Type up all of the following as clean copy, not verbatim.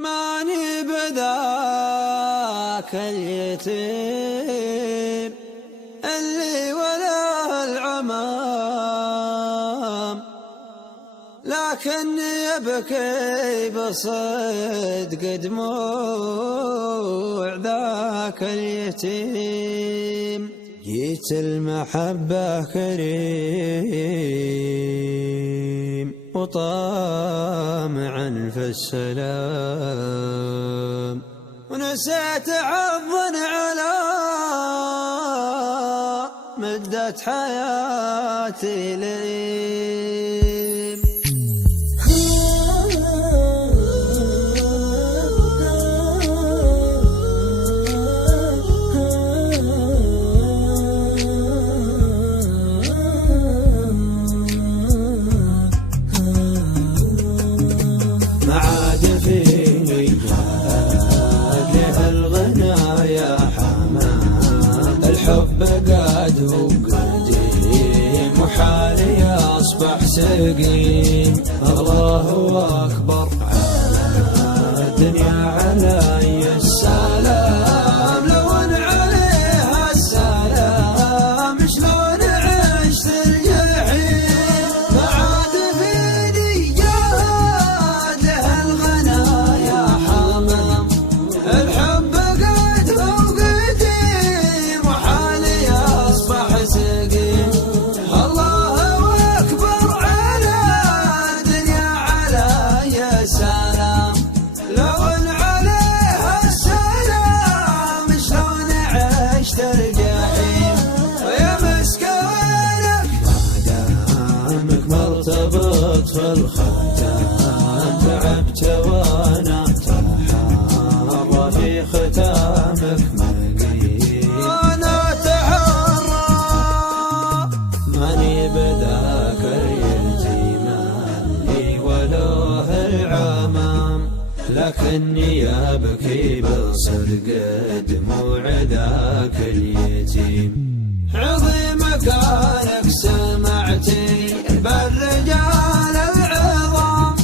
ماني بذاك اليتيم اللي ولا العمام، لكني أبكي بصدق دموع ذاك اليتيم. جيت المحبة كريم وطامعا في السلام، ونسيت عضا على مدة حياتي ليم. ما عاد فيني لها الغنى يا حمام، الحب قاد وقديم وحالي أصبح سقيم. الله أكبر على الدنيا علي السلام، لو أن عليها السلام شلون عشت الجحيم. ما عاد فيني لها الغنى يا حمام، الحب قد وقديم وحالي أصبح سقيم. الله أكبر على الدنيا علي السلام، لو أن عليها السلام شلون عشت الجحيم. ويا مسكينك ما دامك مرتبط في الختام، تعبت وانا اتحرى في ختامك مقيم. انا اتحرى ماني بذاك اليتيم اللي ولوه العمام، لكني أبكي بصدق دموع ذاك اليتيم. عظيم كانك سمعتي بالرجال العظام،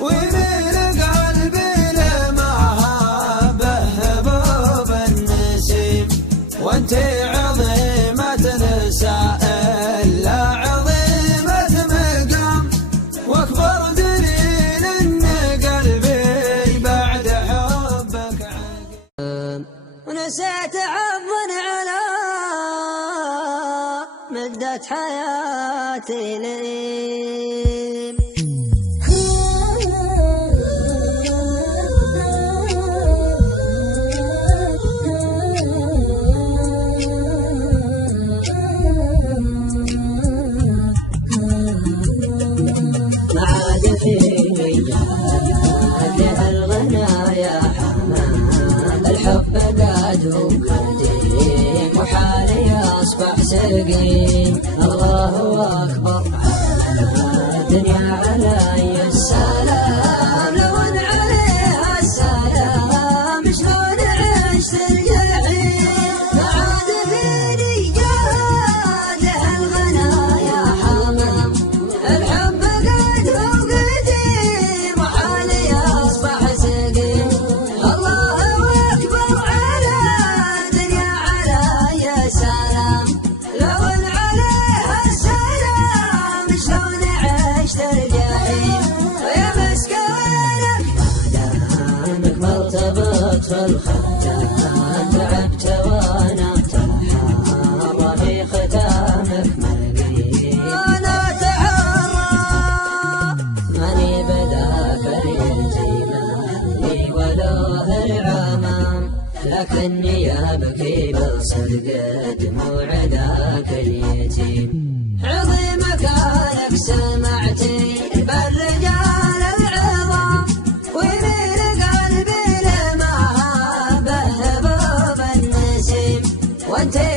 ويميل قلبي لمهابه هبوب النسيم. وانتي عظيمة نساء إلا عظيمة مقام، واكبر دليل ان قلبي بعد حبك عقيم. ونسيت عضا على مدة حياتي ليم. ما عاد فيني لها الغنى يا حمام، الحب قاد وقديم وحالي أصبح سقيم. الله أكبر على الدنيا علي السلام، لو أن عليها السلام شلون عشت الجحيم. ما عاد فيني لها الغنى يا حمام، الحب قد وقديم وحالي أصبح سقيم. الله أكبر على الدنيا علي السلام، لو أن عليها السلام شلون عشت الجحيم. ويا مسكينك ما دامك مرتبط في الختام، تعبت وانا اتحرى في ختامك مقيم. انا اتحرى ماني بذاك اليتيم اللي ولوه العمام، لكني أبكي بصدق دموع ذاك اليتيم. عظيم كانك سمعتي بالرجال العظام، ويميل قلبي لمهابه هبوب النسيم. وانتي